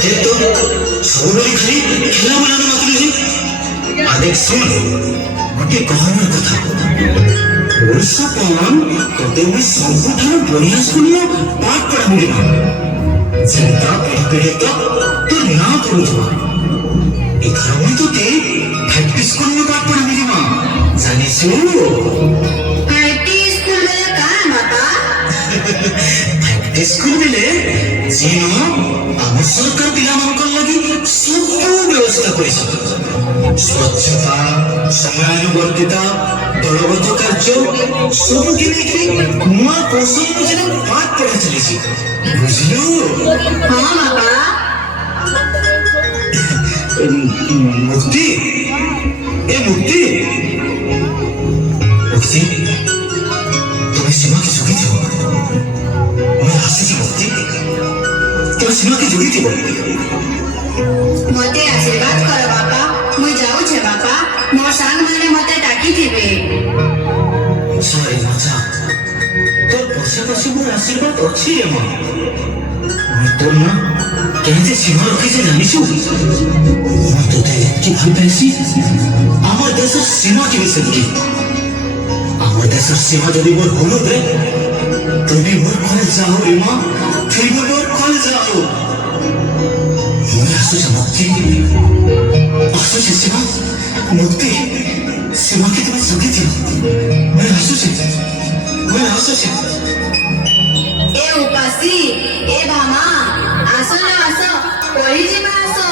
ये तो छोड़ोरी खाली खेला बनाना मात्र जी आदेख सुन गोटे कहना कथा ओडिशा कौन तोते में सबुठार बढ़िया स्कूल पाठ पढ़ा मिलबा जेता पढ़ते तो तो ना पढ़ुवा इधर में तो ते प्रैक्टिस स्कूल में पाठ पढ़ा मिलबा जाने सु प्रैक्टिस स्कूल में का माता प्रैक्टिस स्कूल में जीनो ଆମ ସରକାର ପିଲାମାନଙ୍କ ଲାଗି ସବୁ ବ୍ୟବସ୍ଥା କରିଛନ୍ତି ସ୍ୱଚ୍ଛତା ସମୟାନୁବର୍ତ୍ତିତା ଦଳଗତ କାର୍ଯ୍ୟ ସବୁକି ନେଇକି ନୂଆ କୌଶଳ ଅନୁଯାୟୀ ପାଠ ପଢା ଚାଲିଛି ବୁଝିଲୁ ହଁ ବାପା ମୁକ୍ତି ଏ ମୁକ୍ତି ମୁକ୍ତି ତମେ ସୀମାକି ଜଗିଥିବ ମୁଁ ଆସିଛି ମୁକ୍ତି तब सीमा की जोड़ी थी मते आशीर्वाद करो बापा मुई जाऊ छे बापा मोर सांग माने मते डाकी थिबे सॉरी माचा तो पछे पछे मोर आशीर्वाद अछि रे मां मैं तो ना केजे सीमा रखी से जानिछु मैं तो ते की भाई पैसी हमर देश सीमा की विषय की हमर देश सीमा जदी मोर होनो दे तो भी मोर कॉलेज जाओ रे मां फिर मोर कॉलेज जाओ मैं आसुचे मुक्ति आसुचे सीमा मुक्ति सीमा की तुम्हें सुखी थी मैं आसुचे ए उपासी ए भामा आसो ना आसो पढ़ी जिमा आसो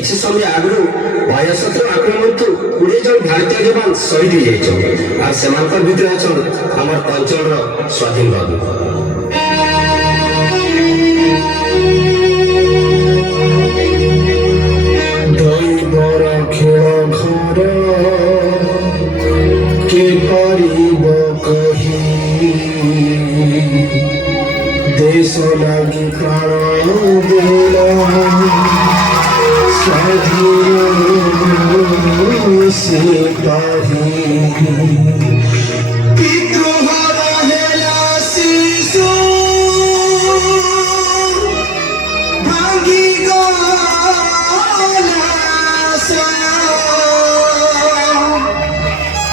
କିଛି ସମୟ ଆଗରୁ ଅୟଶତ୍ର ଆକ୍ରମଣଠୁ 20 ଜଣ ଭାରତୀୟ ଯବାନ ଶହୀଦ ହୋଇଯାଇଛନ୍ତି ଆଉ ସେମାନଙ୍କ ଭିତରେ ଅଛନ୍ତି ଆମର ଅଞ୍ଚଳର ସ୍ୱାଧୀନ ବାବୁ। ଦୈବର ଖେଳ ଘର କେ ପାରିବ କହି ଦେଶ ଲାଗି ପ୍ରାଣ ଦେଲା ସ୍ୱାଧୀନ ସିପାହୀ ବିଦ୍ରୋହର ହେଲା ଶିଶୁ ଭାଙ୍ଗି ଗଲା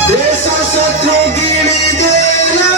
ଦେଶ ଶତ୍ରୁ ଗିଳି ଦେଲା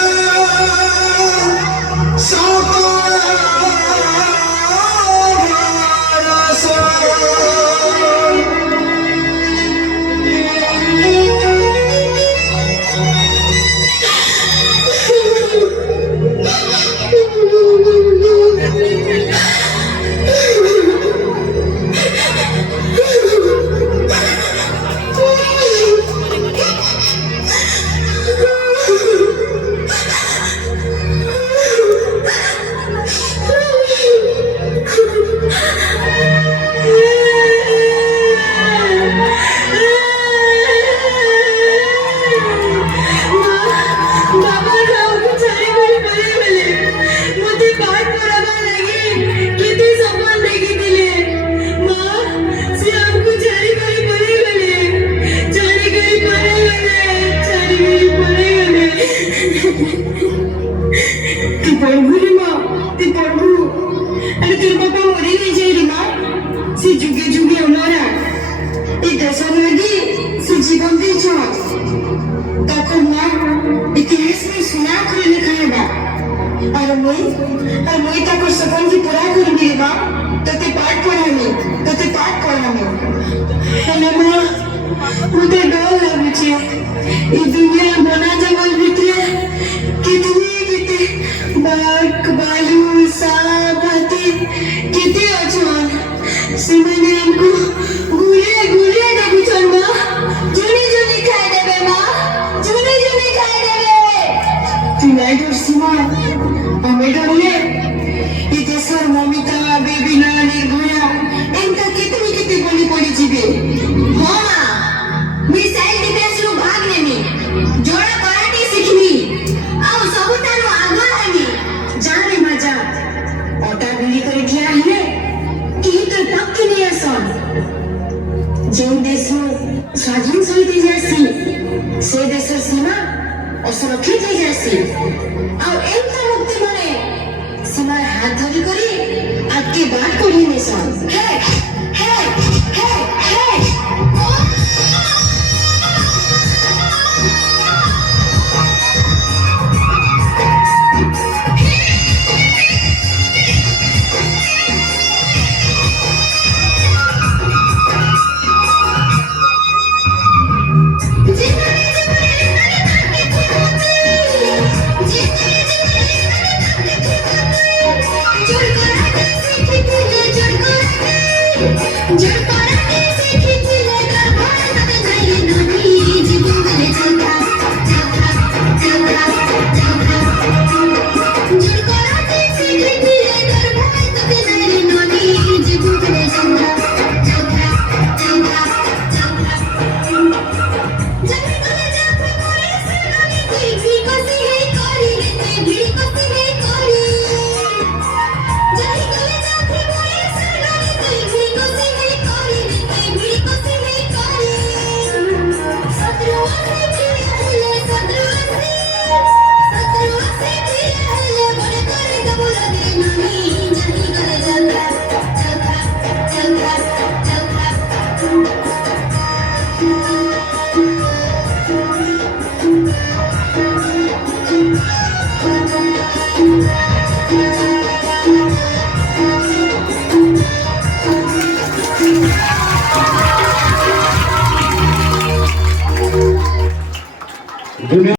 स्वाधीन सहित जैसी से देशर सीमा असुरक्षित हो जैसी और एक तो मुक्ति बने सीमार हाथ धरी करी आगे बात करी नेसन हे हे हे हे